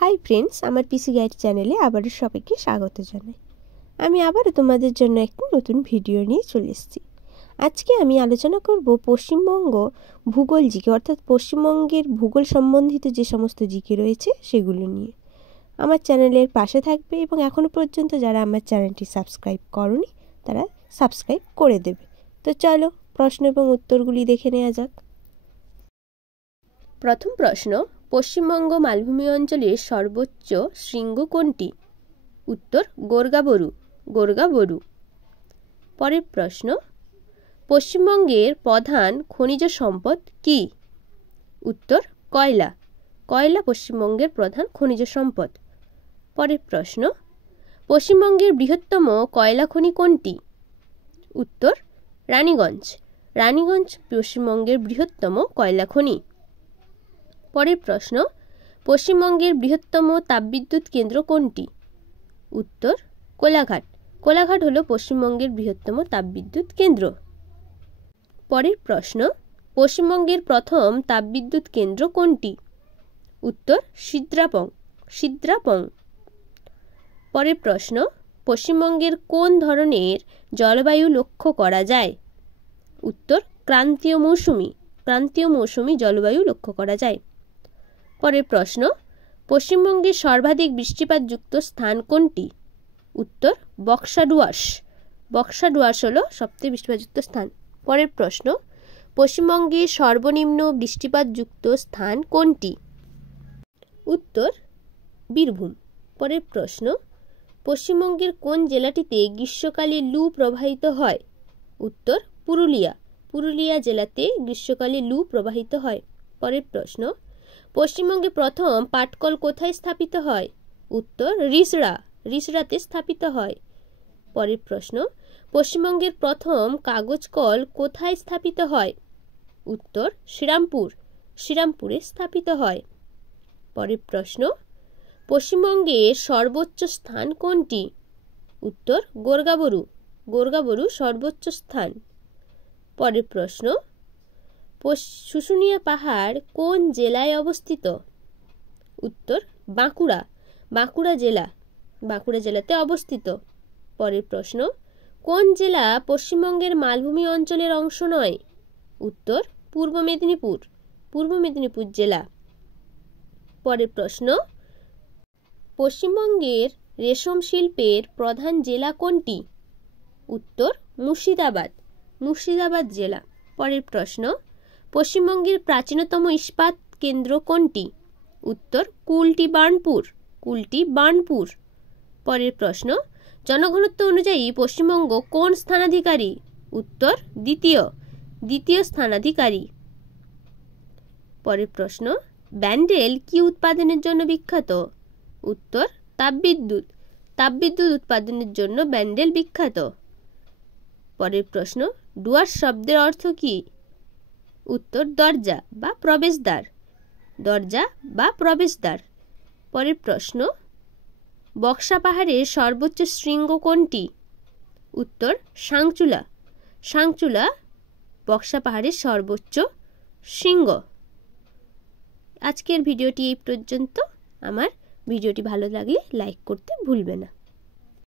Hi friends, আমার পিসি guide চ্যানেলে আবারও সবাইকে স্বাগত জানাই। আমি আবারও তোমাদের জন্য একটি নতুন ভিডিও নিয়ে চলে এসেছি। আজকে আমি আলোচনা করব পশ্চিমবঙ্গ ভূগোল জিকে, অর্থাৎ পশ্চিমবঙ্গের ভূগোল সম্বন্ধিত যে সমস্ত জিকে রয়েছে সেগুলো নিয়ে। আমার চ্যানেলের পাশে থাকবে এবং এখনও পর্যন্ত যারা আমার চ্যানেলটি সাবস্ক্রাইব করনি তারা সাবস্ক্রাইব করে দেবে। তো চলো প্রশ্ন এবং উত্তরগুলি দেখে নেওয়া যাক। প্রথম প্রশ্ন, পশ্চিমবঙ্গ মালভূমি অঞ্চলের সর্বোচ্চ শৃঙ্গ কোনটি? উত্তর গোর্গাবরু, গোর্গাবরু। পরের প্রশ্ন, পশ্চিমবঙ্গের প্রধান খনিজ সম্পদ কি? উত্তর কয়লা, কয়লা পশ্চিমবঙ্গের প্রধান খনিজ সম্পদ। পরের প্রশ্ন, পশ্চিমবঙ্গের বৃহত্তম কয়লা খনি কোনটি? উত্তর রানীগঞ্জ, রানীগঞ্জ পশ্চিমবঙ্গের বৃহত্তম কয়লা খনি। পরের প্রশ্ন, পশ্চিমবঙ্গের বৃহত্তম তাপবিদ্যুৎ কেন্দ্র কোনটি? উত্তর কোলাঘাট, কোলাঘাট হল পশ্চিমবঙ্গের বৃহত্তম তাপবিদ্যুৎ কেন্দ্র। পরের প্রশ্ন, পশ্চিমবঙ্গের প্রথম তাপবিদ্যুৎ কেন্দ্র কোনটি? উত্তর সিদ্রাপং, সিদ্রাপং। পরের প্রশ্ন, পশ্চিমবঙ্গের কোন ধরনের জলবায়ু লক্ষ্য করা যায়? উত্তর ক্রান্তীয় মৌসুমী, ক্রান্তীয় মৌসুমী জলবায়ু লক্ষ্য করা যায়। পরের প্রশ্ন, পশ্চিমবঙ্গের সর্বাধিক বৃষ্টিপাতযুক্ত স্থান কোনটি? উত্তর বক্সা ডুয়ার্স, বক্সা ডুয়ার্স হল সবচেয়ে বৃষ্টিপাতযুক্ত স্থান। পরের প্রশ্ন, পশ্চিমবঙ্গের সর্বনিম্ন বৃষ্টিপাতযুক্ত স্থান কোনটি? উত্তর বীরভূম। পরের প্রশ্ন, পশ্চিমবঙ্গের কোন জেলাটিতে গ্রীষ্মকালে লু প্রবাহিত হয়? উত্তর পুরুলিয়া, পুরুলিয়া জেলাতে গ্রীষ্মকালে লু প্রবাহিত হয়। পরের প্রশ্ন, পশ্চিমবঙ্গে প্রথম পাটকল কোথায় স্থাপিত হয়? উত্তর রিষড়া, রিষড়াতে স্থাপিত হয়। পরের প্রশ্ন, পশ্চিমবঙ্গের প্রথম কাগজ কল কোথায় স্থাপিত হয়? উত্তর শ্রীরামপুর, শ্রীরামপুরে স্থাপিত হয়। পরের প্রশ্ন, পশ্চিমবঙ্গের সর্বোচ্চ স্থান কোনটি? উত্তর গোর্গাবরু, গোর্গাবরু সর্বোচ্চ স্থান। পরের প্রশ্ন, শুশুনিয়া পাহাড় কোন জেলায় অবস্থিত? উত্তর বাঁকুড়া, বাঁকুড়া জেলা, বাঁকুড়া জেলাতে অবস্থিত। পরের প্রশ্ন, কোন জেলা পশ্চিমবঙ্গের মালভূমি অঞ্চলের অংশ নয়? উত্তর পূর্ব মেদিনীপুর, পূর্ব মেদিনীপুর জেলা। পরের প্রশ্ন, পশ্চিমবঙ্গের রেশম শিল্পের প্রধান জেলা কোনটি? উত্তর মুর্শিদাবাদ, মুর্শিদাবাদ জেলা। পরের প্রশ্ন, পশ্চিমবঙ্গের প্রাচীনতম ইস্পাত কেন্দ্র কোনটি? উত্তর কুলটি বার্নপুর, কুলটি বার্নপুর। পরের প্রশ্ন, জনঘনত্ব অনুযায়ী পশ্চিমবঙ্গ কোন স্থানাধিকারী? উত্তর দ্বিতীয়, দ্বিতীয় স্থানাধিকারী। পরের প্রশ্ন, ব্যান্ডেল কি উৎপাদনের জন্য বিখ্যাত? উত্তর তাপবিদ্যুৎ, তাপবিদ্যুৎ উৎপাদনের জন্য ব্যান্ডেল বিখ্যাত। পরের প্রশ্ন, ডুয়ার্স শব্দের অর্থ কি? উত্তর দরজা বা প্রবেশদ্বার, দরজা বা প্রবেশদ্বার। পরের প্রশ্ন, বক্সা পাহাড়ের সর্বোচ্চ শৃঙ্গ কোনটি? উত্তর সাংচুলা, সাংচুলা বক্সা পাহাড়ের সর্বোচ্চ শৃঙ্গ। আজকের ভিডিওটি এই পর্যন্ত। আমার ভিডিওটি ভালো লাগলে লাইক করতে ভুলবে না।